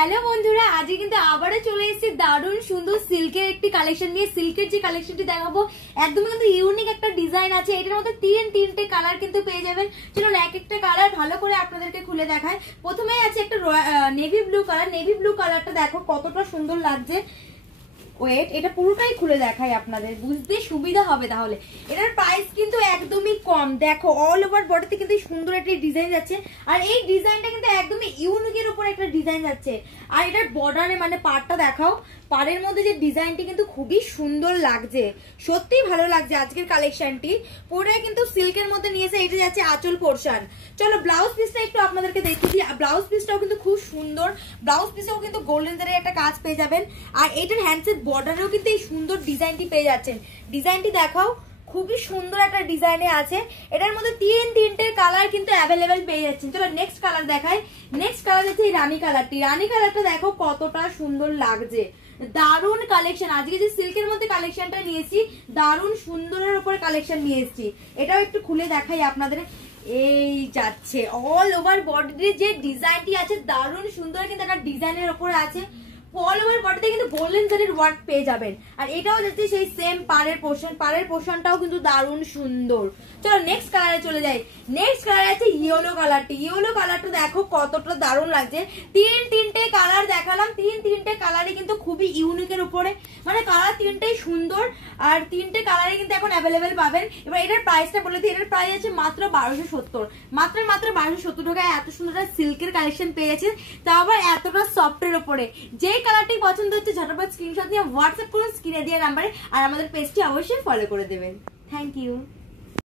Hello বন্ধুরা, আজকে কিন্তু আবারও চলে এসেছি দারুণ সুন্দর সিল্কের একটি কালেকশন নিয়ে। সিল্কের যে কালেকশনটি দেখাবো একদমই কিন্তু ইউনিক একটা ডিজাইন আছে। এটার মধ্যে তিনটে কালার কিন্তু পেয়ে যাবেন। চলুন এক একটা কালার ভালো করে আপনাদেরকে খুলে দেখায়। প্রথমেই আছে একটা navy blue colour. Navy blue কালারটা দেখো কতটা সুন্দর লাগছে। ওয়েট, এটা পুরোটাই খুলে দেখাই আপনাদের, বুঝতে সুবিধা হবে। তাহলে এটার প্রাইস কিন্তু একদমই কম। দেখো অল ওভার বডিতে কিন্তু সুন্দর একটা ডিজাইন যাচ্ছে, আর এই ডিজাইনটা কিন্তু একদমই ইউনিকের উপর একটা ডিজাইন যাচ্ছে। আর এটার বর্ডারে মানে পাড়টা দেখাও, পাড়ের মধ্যে যে ডিজাইনটি কিন্তু খুবই সুন্দর লাগছে, সত্যিই ভালো লাগছে। আজকের কালেকশনটি পুরোটাই কিন্তু সিল্কের মধ্যে নিয়েছে। এটা যাচ্ছে আঁচল পোর্শন। চলো ব্লাউজ পিসটা একটু আপনাদেরকে দেখিয়ে দিই। ব্লাউজ পিসটাও কিন্তু খুব সুন্দর। ব্লাউজ পিসেও কিন্তু গোল্ডেন জারের একটা কাজ পেয়ে যাবেন। আর এটার হ্যান্ডসেট বর্ডারেও কিন্তু এই সুন্দর ডিজাইনটি পেয়ে যাচ্ছেন। ডিজাইনটি দেখাও, খুবই সুন্দর একটা ডিজাইনে আছে। এটার মধ্যে তিনটে কালার কিন্তু অ্যাভেলেবেল পেয়ে যাচ্ছেন। চলো নেক্সট কালার দেখাই। নেক্সট কালার হচ্ছে এই রানী কালারটি। রানী কালারটা দেখো কতটা সুন্দর লাগছে, দারুন কালেকশন। আজকে যে সিল্কের মধ্যে কালেকশনটা নিয়েছি, দারুন সুন্দরের উপর কালেকশন নিয়ে এসেছি। এটাও একটু খুলে দেখাই আপনাদের। এই যাচ্ছে অল ওভার বডির যে ডিজাইনটি আছে দারুন সুন্দর, কিন্তু একটা ডিজাইনের উপরে আছে। অল ওভার বডিতে কিন্তু গোল্ডেন জারির ওয়ার্ক পেয়ে যাবেন। আর এটাও যাচ্ছে সেই সেম পাড়ের পোর্শন। পাড়ের পোর্শনটাও কিন্তু দারুণ সুন্দর। চলো নেক্সট কালারে চলে যাই। নেক্সট কালার আছে ইয়েলো কালারটি। ইয়েলো কালারটা দেখো কতটা দারুণ লাগছে। তিনটে কালার দেখালাম, তিনটে কালারই কিন্তু খুবই ইউনিকের উপরে, মানে কালার তিনটেই সুন্দর। আর তিনটে কালারই কিন্তু এখন অ্যাভেলেবেল পাবেন। এবার এটার প্রাইসটা বলে দিই। এটার প্রাইস আছে মাত্র 1270। মাত্র 1270 টাকায় এত সুন্দর সিল্কের কালেকশন পেয়ে যাচ্ছেন, তাও আবার এতটা সফটের উপরে। যে কালারটি পছন্দ হচ্ছে ঝটপট স্ক্রিনশট নিয়ে হোয়াটসঅ্যাপ করুন স্ক্রিনে দেওয়া নাম্বারে। আর আমাদের পেজটি অবশ্যই ফলো করে দেবেন। Thank you.